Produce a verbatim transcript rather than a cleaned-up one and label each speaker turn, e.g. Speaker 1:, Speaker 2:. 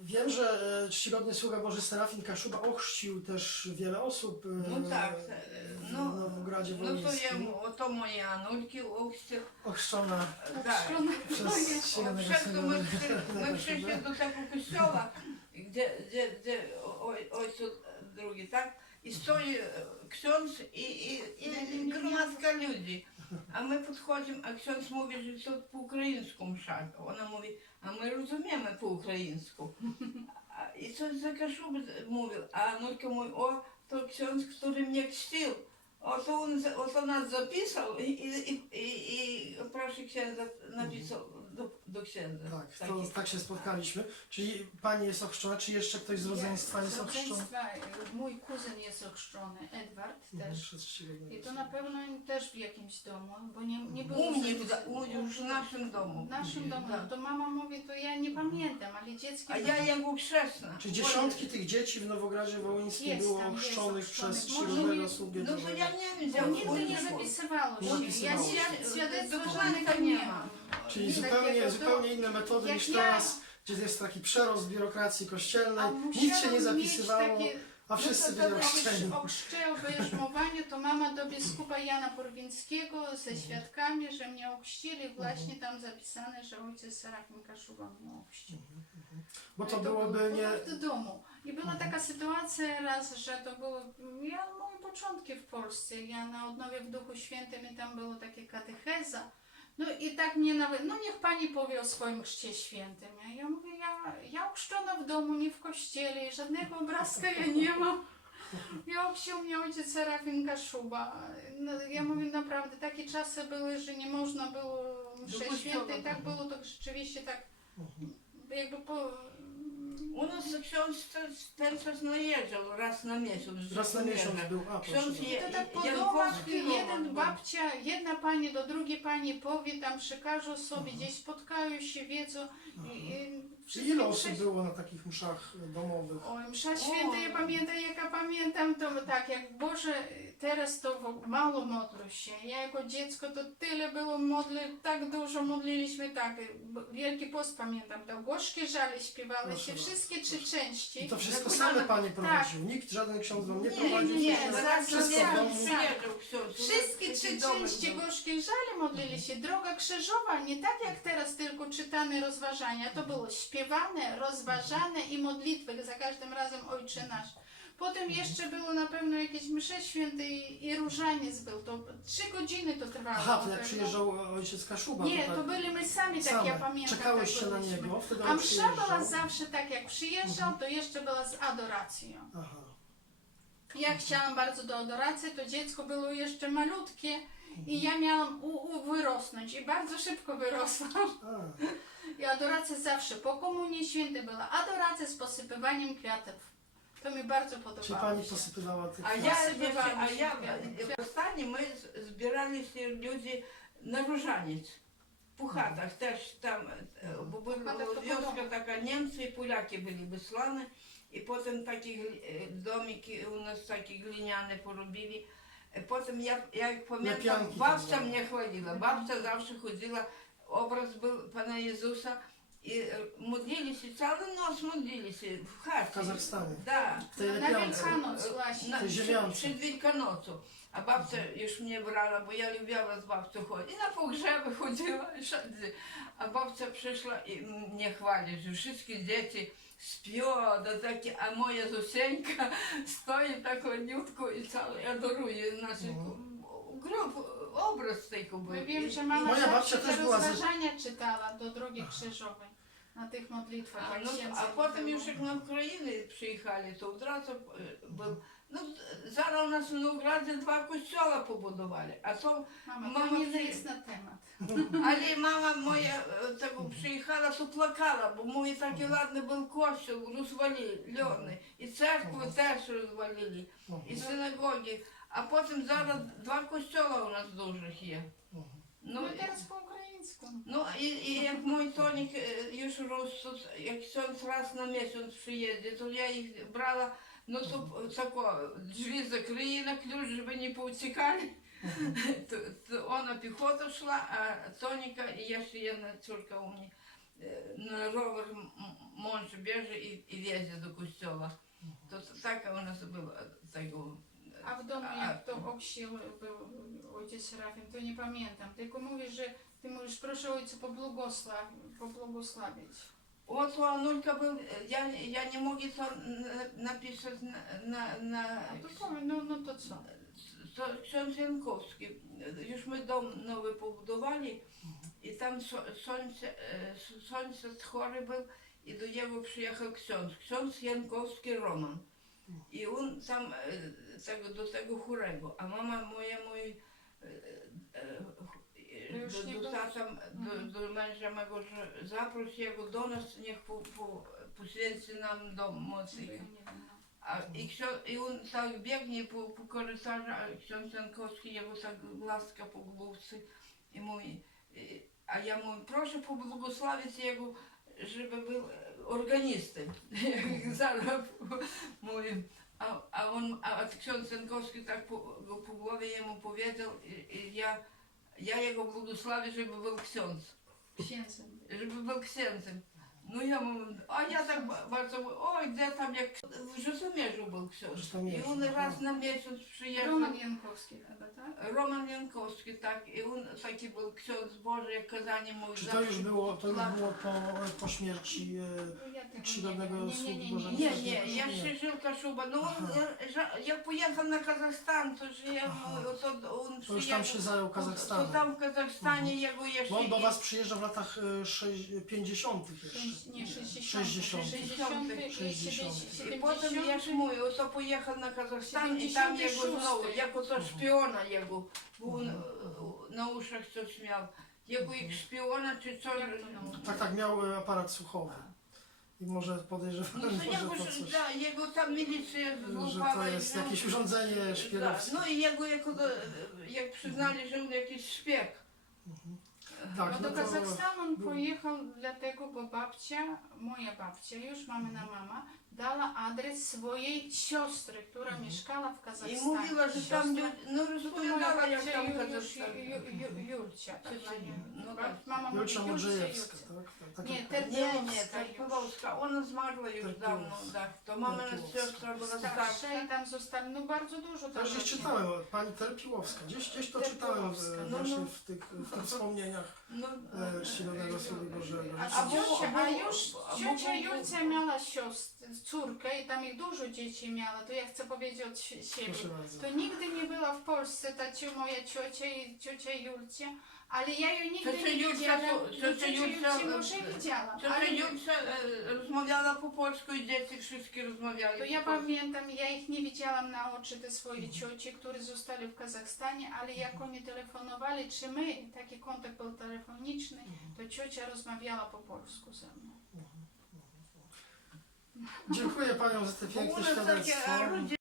Speaker 1: Wiem, że e, czcigodny sługa Boży Serafin Kaszuba ochrzcił też wiele osób e,
Speaker 2: No tak,
Speaker 1: w
Speaker 2: no,
Speaker 1: Nowogradzie
Speaker 2: no to
Speaker 1: Wołyńskim.
Speaker 2: ja, ото moje Анульки ochrzcił.
Speaker 1: Ochrzczona
Speaker 2: Tak.
Speaker 1: przez czcigodnego
Speaker 2: Спочатку ми,
Speaker 1: Serafina
Speaker 2: пішли- ми прийшли
Speaker 1: Kaszubę.
Speaker 2: до такого костьола, де, де, де ой, ось тут другий, так? І стоїть ksiądz і, і, і громадська люди. А ми підходимо, а ksiądz mówi, що тут по-українську мша. Вона мовить, а ми розуміємо по-українську. А- І щось за Кашуб мовив, а Анулька мовить, о, то ksiądz, który mnie chrzcił. Oto on, oto nas zapisał i, i, i, i proszę księdza napisał do, do księdza.
Speaker 1: Tak, to, tak się spotkaliśmy. Czyli pani jest ochrzczona, czy jeszcze ktoś z rodzeństwa jest
Speaker 3: Z
Speaker 1: ochrzczony?
Speaker 3: rodzeństwa, mój kuzyn jest ochrzczony, Edward też.
Speaker 1: Przez czcigodnego
Speaker 3: I to na pewno też w jakimś domu, bo nie, nie było
Speaker 2: U mnie, w,
Speaker 3: zapisane.
Speaker 2: u, już w naszym domu.
Speaker 3: W naszym domu,
Speaker 2: Tak.
Speaker 3: no to mama mówi, to ja nie pamiętam, ale dziecki...
Speaker 2: A ja jako chrzestna.
Speaker 1: Czy dziesiątki tych dzieci w Nowogradzie Wołyńskim
Speaker 3: Jest
Speaker 1: było
Speaker 3: tam, jest
Speaker 1: ochrzczonych
Speaker 3: ochrzczonych.
Speaker 1: przez
Speaker 3: Może
Speaker 1: czcigodnego
Speaker 3: nie-
Speaker 1: sługę
Speaker 2: No to
Speaker 1: Bożego?
Speaker 2: ja nie wiem,
Speaker 3: Bo
Speaker 2: jak
Speaker 3: nigdy nie
Speaker 2: wyszło.
Speaker 3: zapisywało
Speaker 1: Nie
Speaker 3: się. Ja
Speaker 1: zapisywało się.
Speaker 3: świad- świadectwa
Speaker 2: Dokumentów
Speaker 3: żadnego
Speaker 2: nie
Speaker 3: nie
Speaker 2: ma.
Speaker 3: mam.
Speaker 1: Czyli
Speaker 3: Nic
Speaker 1: zupełnie,
Speaker 3: takiego,
Speaker 1: zupełnie inne metody
Speaker 3: jak
Speaker 1: niż
Speaker 3: ja-
Speaker 1: teraz, gdzie jest taki przerost biurokracji kościelnej,
Speaker 3: A
Speaker 1: nic się nie
Speaker 3: musiałam
Speaker 1: zapisywało,
Speaker 3: mieć takie-
Speaker 1: a wszyscy
Speaker 3: no
Speaker 1: byli
Speaker 3: to
Speaker 1: ochrzczeni.
Speaker 3: o chrzcie, o wyjaśmowaniu, to mama do biskupa Jana Porwińskiego ze świadkami, że mnie ochrzcili, właśnie tam zapisane, że ojciec Serafin Kaszuba mnie ochrzcił.
Speaker 1: Bo
Speaker 3: No
Speaker 1: to
Speaker 3: i
Speaker 1: byłoby
Speaker 3: było
Speaker 1: nie...
Speaker 3: w domu. I była taka sytuacja raz, że to było, ja moje początki w Polsce, ja na odnowie w Duchu Świętym i tam było takie katecheza. No i tak mnie nawet, no niech pani powie o swoim chrzcie świętym. A ja mówię, ja, ja ochrzczona w domu, nie w kościele i żadnego obrazka ja nie mam. Ja ochrzcił mnie ojciec Serafin Kaszuba. No, ja mówię, naprawdę, takie czasy były, że nie można było mszy
Speaker 2: kościoła.
Speaker 3: świętej, tak było to rzeczywiście tak jakby po...
Speaker 2: U nas ksiądz ten, ten czas najeżdżał raz na miesiąc.
Speaker 1: Raz na miesiąc
Speaker 2: Żołnierze.
Speaker 1: był, a proszę
Speaker 2: Ksiądz
Speaker 1: bardzo.
Speaker 2: je,
Speaker 3: To tak po
Speaker 2: Jankowski
Speaker 3: domach, jeden
Speaker 2: Roman był.
Speaker 3: babcia, jedna pani do drugiej pani powie, tam przekażą sobie, gdzieś spotkają się, wiedzą. I, i
Speaker 1: Czy
Speaker 3: wszystkie
Speaker 1: ile osób
Speaker 3: msze-
Speaker 1: było na takich mszach domowych?
Speaker 3: Oj, msza święta, ja pamiętam, jak ja pamiętam, to tak, jak Boże, teraz to w- mało modlą się. Ja jako dziecko to tyle było modlę, tak dużo modliliśmy, tak, b- Wielki Post pamiętam, to Gorzkie Żale śpiewały
Speaker 1: Proszę
Speaker 3: się,
Speaker 1: bardzo,
Speaker 3: wszystkie trzy
Speaker 1: proszę.
Speaker 3: części.
Speaker 1: I to wszystko
Speaker 2: Jak
Speaker 1: same
Speaker 2: mamy-
Speaker 1: panie prowadziły? Nikt, żaden ksiądz wam nie
Speaker 3: Nie,
Speaker 1: prowadził?
Speaker 3: nie,
Speaker 1: Wszystko-
Speaker 3: zaraz
Speaker 1: wszystko w
Speaker 3: zaraz
Speaker 1: domu?
Speaker 2: Przyjeżdżał ksiądz.
Speaker 3: Wszystkie
Speaker 2: U nas
Speaker 3: trzy
Speaker 2: taki domek
Speaker 3: części
Speaker 2: był.
Speaker 3: Gorzkich Żali modlili się. Droga krzyżowa, nie tak jak teraz tylko czytane rozważania, to było śpiewane, rozważane i modlitwy za każdym razem Ojcze Nasz. Potem jeszcze było na pewno jakieś msze święte i, i różaniec był, to trzy godziny to trwało.
Speaker 1: Aha, to
Speaker 3: na
Speaker 1: jak
Speaker 3: pewno.
Speaker 1: przyjeżdżał ojciec Kaszuba,
Speaker 3: Nie,
Speaker 1: to
Speaker 3: to
Speaker 1: tak
Speaker 3: byli my sami, tak
Speaker 1: same.
Speaker 3: ja pamiętam.
Speaker 1: Czekałeście
Speaker 3: tak
Speaker 1: na
Speaker 3: byliśmy.
Speaker 1: niego, wtedy
Speaker 3: A
Speaker 1: on
Speaker 3: msza była
Speaker 1: przyjeżdżał?
Speaker 3: zawsze tak, jak przyjeżdżał, to jeszcze była z adoracją.
Speaker 1: Aha.
Speaker 3: Ja chciałam bardzo do adoracji, to dziecko było jeszcze malutkie i ja miałam u, u wyrosnąć i bardzo szybko wyrosłam.
Speaker 1: A,
Speaker 3: I adoracja zawsze po Komunii Świętej była adoracja z posypywaniem kwiatów. To mi bardzo
Speaker 1: czy
Speaker 3: podobało
Speaker 1: pani
Speaker 3: się.
Speaker 1: posypywała tych
Speaker 2: А
Speaker 1: kwiatów?
Speaker 2: я,
Speaker 3: Posypywałam
Speaker 2: а
Speaker 3: się
Speaker 2: я
Speaker 3: kwiatami.
Speaker 2: останні ми з- збиралися люди на Ружанець. По хатах теж там, е, бо була
Speaker 3: Хатах то
Speaker 2: вёска
Speaker 3: по-дому.
Speaker 2: така, німці і поляки були вислані. І потім такі гл- е, домики у нас такі глиняні поробили. Е, Потім я, я як пам'ятаю,
Speaker 1: Лепянки
Speaker 2: бабця
Speaker 1: там, да.
Speaker 2: мене хвалила. Бабця завжди ходила, образ був Пана Ісуса. І е, молилися, цілу ніч молилися в хаті.
Speaker 1: W Kazachstanie.
Speaker 2: Да.
Speaker 1: W tej
Speaker 3: Na
Speaker 1: lepiance.
Speaker 3: Wielkanoc właśnie.
Speaker 2: Na,
Speaker 1: Tej
Speaker 2: przy,
Speaker 1: ziemiance.
Speaker 2: przed Wielkanocą. A babcia już mnie brała, bo ja lubiła z babcią chodzić. I na pogrzeby chodziła i wszędzie. A babcia przyszła i mnie chwali, że wszystkie dzieci śpią, do takie, a moja Zosieńka stoi tak ładniutko i cały adoruje. Znaczy, grób, obraz tego był.
Speaker 3: Ja wiem,
Speaker 2: I-
Speaker 3: że mama
Speaker 1: Moja babcia
Speaker 3: zawsze
Speaker 1: też
Speaker 3: te
Speaker 1: była ze-
Speaker 3: rozważania czytała do Drogi Krzyżowej. Na tych modlitwach.
Speaker 2: A,
Speaker 3: jak
Speaker 2: no,
Speaker 3: księdza
Speaker 2: a potem
Speaker 3: było.
Speaker 2: już jak na Україну przyjechali, то одразу е, був. Ну, зараз у нас в Новограді два костьола побудували, а то
Speaker 3: Mama,
Speaker 2: Mama
Speaker 3: to nie
Speaker 2: przy-
Speaker 3: jest na temat.
Speaker 2: але мама моя е, так, приїхала, то плакала, бо мій такий ладний був костюм, розвалили, і церкву теж розвалили, і синагоги. А потім зараз два костьола у нас dużych є.
Speaker 3: No
Speaker 2: Ну,
Speaker 3: i teraz po ukraińsku.
Speaker 2: Ну і, і як мій Тонік е, już ростуть, як ksiądz раз на місяць приїде, то я їх брала, ну то тако, двері закриє на ключ, щоб не повтікали. то, то вона піхота йшла, а Тоніка і я ще jedna córka у mnie. e, na rower m- mąż bierze i, i wjedzie do kościoła. To, to taka u nas była tego.
Speaker 3: A w domu
Speaker 2: A-
Speaker 3: jak to ochrzcił był ojciec Serafim, to nie pamiętam. Tylko mówisz, że ty mówisz, proszę ojca pobłogosław, pobłogosławić.
Speaker 2: От у Анулька был, я, я не могу это написать на, на, на
Speaker 3: A to powiem, no, no to co?
Speaker 2: to ksiądz Jankowski. Już my dom nowy pobudowali i tam so- sąsiad, e, sąsiad chory był i do niego przyjechał ksiądz. Ksiądz Jankowski Roman. I on tam e, tego, do tego chórego, a mama moja mój e, e,
Speaker 3: To już
Speaker 2: do,
Speaker 3: nie
Speaker 2: do
Speaker 3: było?
Speaker 2: tata,
Speaker 3: Mhm.
Speaker 2: do, do męża mego, że zaproś jego do nas, niech po, po, poświęci nam dom
Speaker 3: To
Speaker 2: mocny.
Speaker 3: ja nie wiem. No.
Speaker 2: A, i, ksiądz, I on tak biegnie po, po korytarzu, a ksiądz Jankowski jego tak głaska po główce i mówi, i- a ja mówię, proszę pobłogosławić jego, żeby był organistą. Zaraz mówię, a, a on, a ksiądz Jankowski tak po, go po głowie jemu powiedział i, i ja, ja jego błogosławię, żeby był ksiądz.
Speaker 3: Księdzem.
Speaker 2: Żeby był księdzem. No ja mówię, a ja tak ba- bardzo mówię, oj, gdzie tam jak w Żytomierzu był ksiądz. I
Speaker 1: Żytomierzu,
Speaker 2: on
Speaker 1: aha.
Speaker 2: raz na miesiąc przyjeżdżał.
Speaker 3: Roman Jankowski chyba, tak?
Speaker 2: Roman Jankowski, tak. I on taki był ksiądz Boży, jak kazanie mówił.
Speaker 1: Czy to już było, to już było po, po śmierci e,
Speaker 3: Ja tego
Speaker 1: czcigodnego
Speaker 3: nie wiem.
Speaker 1: sługi
Speaker 3: Nie, nie,
Speaker 1: Bożego?
Speaker 3: nie,
Speaker 2: Nie, nie, jeszcze Żylka Szuba. No on,
Speaker 1: Aha.
Speaker 2: że- jak pojechał na Kazachstan, to że ja
Speaker 1: Aha.
Speaker 2: mówię, to on
Speaker 1: To już tam się zajął
Speaker 2: To
Speaker 1: Kazachstanem.
Speaker 2: tam w Kazachstanie jego jeszcze...
Speaker 1: Bo on do was przyjeżdżał w latach e, sześć- pięćdziesiątych jeszcze.
Speaker 3: Pięć- Nie, sześćdziesiąty.
Speaker 1: sześćdziesiąty.
Speaker 3: sześćdziesiąty i
Speaker 1: sześćdziesiąty.
Speaker 2: I potem ja ж mówię, to pojechał na Kazachstan i tam
Speaker 3: siedemdziesiąty
Speaker 2: jego znowu,
Speaker 3: szósty.
Speaker 2: jako to szpiona jego, bo on e, na uszach coś miał. Jego jak szpiona czy co...
Speaker 3: Jak to na uszach?
Speaker 1: Tak, tak, miał e, aparat słuchowy. I może podejrzewam,
Speaker 2: No to
Speaker 1: że
Speaker 2: jego,
Speaker 1: to coś,
Speaker 2: da, jego tam milicja
Speaker 1: że
Speaker 2: złapała
Speaker 1: to
Speaker 2: i
Speaker 1: jest
Speaker 2: że-
Speaker 1: jakieś urządzenie
Speaker 2: da,
Speaker 1: szpiegowskie.
Speaker 2: no i jego jako, do- jak przyznali, że on jakiś szpieg.
Speaker 1: Tak,
Speaker 3: No
Speaker 1: no
Speaker 3: do
Speaker 1: to
Speaker 3: Kazachstanu on
Speaker 1: był-
Speaker 3: pojechał dlatego, bo babcia, moja babcia, już mamina mama, dała adres swojej siostry, która mieszkała w
Speaker 2: I
Speaker 3: Kazachstanie.
Speaker 2: mówiła, że tam,
Speaker 3: Siostra-
Speaker 2: lu- no
Speaker 3: To moja
Speaker 2: rozpowiadała jak
Speaker 3: babcia
Speaker 2: tam
Speaker 3: Ju- Ju-
Speaker 2: Kazachstan.
Speaker 3: Ju- Ju- Julcia, tak
Speaker 2: Ciocia,
Speaker 3: na nią.
Speaker 2: no
Speaker 3: Ba-
Speaker 2: tak.
Speaker 3: Mama mówi
Speaker 1: Julcia
Speaker 3: Julcia,
Speaker 1: Modrzejewska,
Speaker 3: Julcia.
Speaker 1: tak? tak, tak
Speaker 3: Nie,
Speaker 1: jak-
Speaker 3: ter-
Speaker 2: Nie, nie,
Speaker 3: Terpilowska już.
Speaker 2: Terpilowska, ona zmarła już
Speaker 1: Terpilowska.
Speaker 2: dawno, tak. To mamina
Speaker 1: Terpilowska.
Speaker 2: siostra była
Speaker 3: Starsza
Speaker 2: starsza.
Speaker 3: i tam zostali, no bardzo dużo tam.
Speaker 1: To gdzieś
Speaker 3: rodzin.
Speaker 1: czytałem, o pani Terpiłowska, gdzieś, gdzieś to czytałem
Speaker 3: Terpiłowska,
Speaker 1: e,
Speaker 2: no,
Speaker 1: właśnie
Speaker 2: no.
Speaker 1: w tych, w tych wspomnieniach
Speaker 2: No,
Speaker 1: e, czcigodnego sługi Bożego.
Speaker 3: A,
Speaker 2: A bo-
Speaker 3: ciocia,
Speaker 2: bo-
Speaker 3: a już
Speaker 2: a bo-
Speaker 3: ciocia
Speaker 2: bo-
Speaker 3: Julcia miała siostrę, córkę i tam ich dużo dzieci miała, to ja chcę powiedzieć od sie- siebie.
Speaker 1: Proszę bardzo.
Speaker 3: To nigdy nie była w Polsce ta cio, moja ciocia i ciocia Julcia, ale ja ją nigdy
Speaker 2: Ciocia
Speaker 3: nie
Speaker 2: Julcia
Speaker 3: widziałam.
Speaker 2: to-
Speaker 3: No,
Speaker 2: ciocia
Speaker 3: ciocia
Speaker 2: Julcia,
Speaker 3: Julcia
Speaker 2: e,
Speaker 3: może widziałam,
Speaker 2: Ciocia
Speaker 3: ale
Speaker 2: Julcia e, rozmawiała po polsku i dzieci wszystkie rozmawiali
Speaker 3: to
Speaker 2: po
Speaker 3: ja
Speaker 2: polsku.
Speaker 3: pamiętam, ja ich nie widziałam na oczy, te swoje cioci, które zostali w Kazachstanie, ale jak oni telefonowali, czy my, taki kontakt był telefoniczny, to ciocia rozmawiała po polsku ze mną.
Speaker 1: Dziękuję paniom za te
Speaker 2: Bo u
Speaker 1: piękne
Speaker 2: nas takie
Speaker 1: świadectwo.
Speaker 2: ludzie